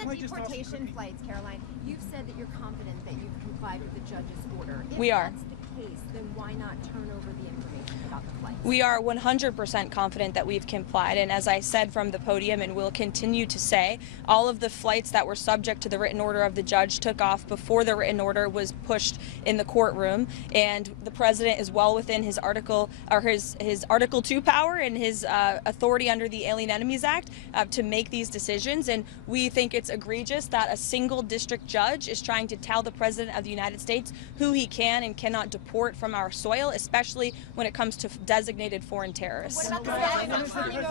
On the deportation flights, Karoline, you've said that you're confident that you've complied with the judge's order. We are. If that's the case, then why not turn over the information about the flights? We are 100% confident that we've complied, and as I said from the podium and will continue to say, all of the flights that were subject to the written order of the judge took off before the written order was pushed in the courtroom, and the president is well within his Article 2 power and his authority under the Alien Enemies Act to make these decisions, and we think it's egregious that a single district judge is trying to tell the President of the United States who he can and cannot deport from our soil, especially when it comes to designated foreign terrorists. What about the